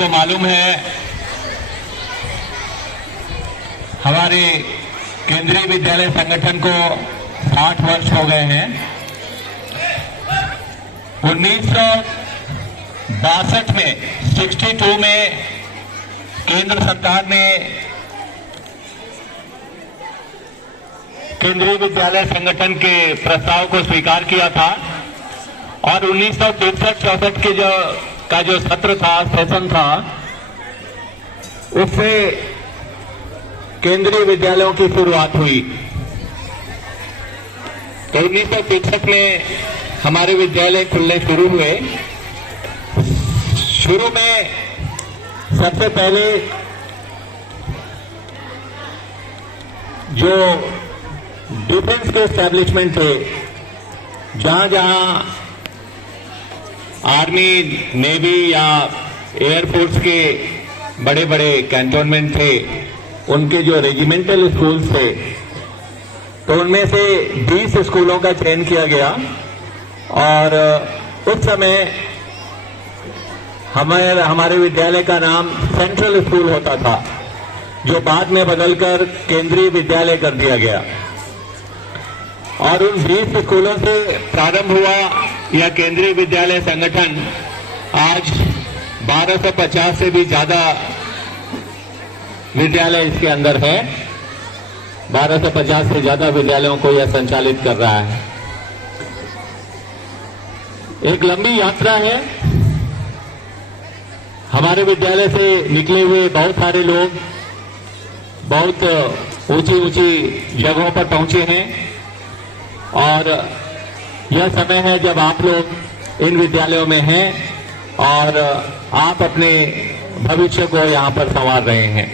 आपको मालूम है हमारे केंद्रीय विद्यालय संगठन को 60 वर्ष हो गए हैं। 1962 में 62 में केंद्र सरकार ने केंद्रीय विद्यालय संगठन के प्रस्ताव को स्वीकार किया था और 1963-64 के जो सत्र था, सेशन था, उससे केंद्रीय विद्यालयों की शुरुआत हुई। तो 1963 में हमारे विद्यालय खुलने शुरू हुए। शुरू में सबसे पहले जो डिफेंस के एस्टैब्लिशमेंट थे, जहां जहां आर्मी, नेवी या एयरफोर्स के बड़े बड़े कैंटोनमेंट थे, उनके जो रेजिमेंटल स्कूल्स थे, तो उनमें से 20 स्कूलों का चयन किया गया। और उस समय हमारे विद्यालय का नाम सेंट्रल स्कूल होता था, जो बाद में बदलकर केंद्रीय विद्यालय कर दिया गया। और उन 20 स्कूलों से प्रारंभ हुआ यह केंद्रीय विद्यालय संगठन। आज 1250 से भी ज्यादा विद्यालय इसके अंदर है। 1250 से ज्यादा विद्यालयों को यह संचालित कर रहा है। एक लंबी यात्रा है। हमारे विद्यालय से निकले हुए बहुत सारे लोग बहुत ऊंची ऊंची जगहों पर पहुंचे हैं और यह समय है जब आप लोग इन विद्यालयों में हैं और आप अपने भविष्य को यहां पर संवार रहे हैं।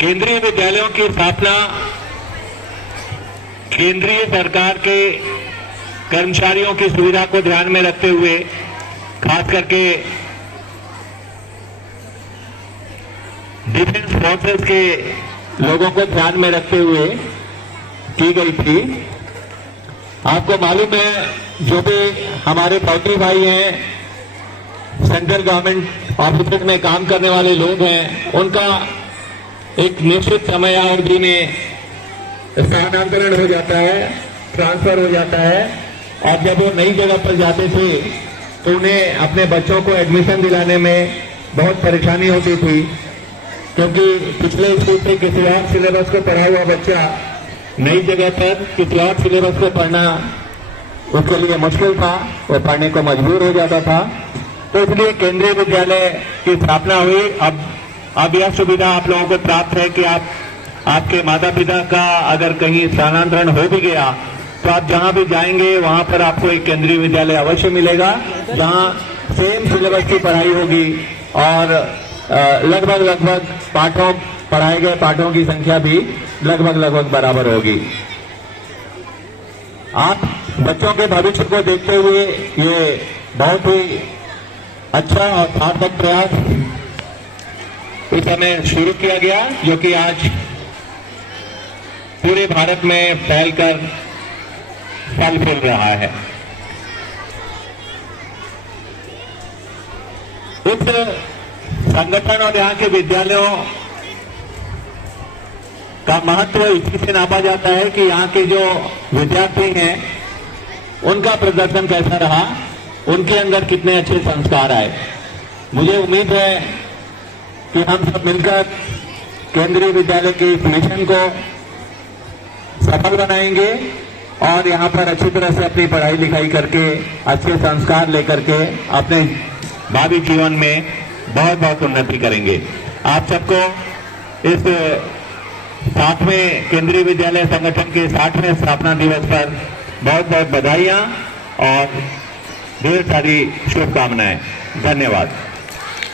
केंद्रीय विद्यालयों की स्थापना केंद्रीय सरकार के कर्मचारियों की सुविधा को ध्यान में रखते हुए, खास करके डिफेंस फोर्सेस के लोगों को ध्यान में रखते हुए की गई थी। आपको मालूम है, जो भी हमारे फौजी भाई हैं, सेंट्रल गवर्नमेंट ऑफिस में काम करने वाले लोग हैं, उनका एक निश्चित समय अवधि में स्थानांतरण हो जाता है, ट्रांसफर हो जाता है। और जब वो नई जगह पर जाते थे तो उन्हें अपने बच्चों को एडमिशन दिलाने में बहुत परेशानी होती थी, क्योंकि पिछले स्कूल से किसी और सिलेबस को पढ़ा हुआ बच्चा नई जगह पर किसी और सिलेबस को पढ़ना उसके लिए मुश्किल था, वो पढ़ने को मजबूर हो जाता था। तो इसलिए केंद्रीय विद्यालय की स्थापना हुई। अब यह सुविधा आप लोगों को प्राप्त है कि आपके माता पिता का अगर कहीं स्थानांतरण हो भी गया तो आप जहां भी जाएंगे वहां पर आपको एक केंद्रीय विद्यालय अवश्य मिलेगा, जहां सेम सिलेबस की पढ़ाई होगी और लगभग पढ़ाए गए पाठों की संख्या भी लगभग बराबर होगी। आप बच्चों के भविष्य को देखते हुए ये बहुत ही अच्छा और सार्थक प्रयास इस समय शुरू किया गया, जो कि आज पूरे भारत में फैलकर फल फूल रहा है। इस संगठन और यहाँ के विद्यालयों का महत्व इसी से नापा जाता है कि यहाँ के जो विद्यार्थी हैं उनका प्रदर्शन कैसा रहा, उनके अंदर कितने अच्छे संस्कार आए। मुझे उम्मीद है कि हम सब मिलकर केंद्रीय विद्यालय के इस मिशन को सफल बनाएंगे और यहाँ पर अच्छी तरह से अपनी पढ़ाई लिखाई करके, अच्छे संस्कार लेकर के अपने भावी जीवन में बहुत बहुत उन्नति करेंगे। आप सबको इस 60वें केंद्रीय विद्यालय संगठन के 60वें स्थापना दिवस पर बहुत बहुत बधाइयां और ढेर सारी शुभकामनाएं। धन्यवाद।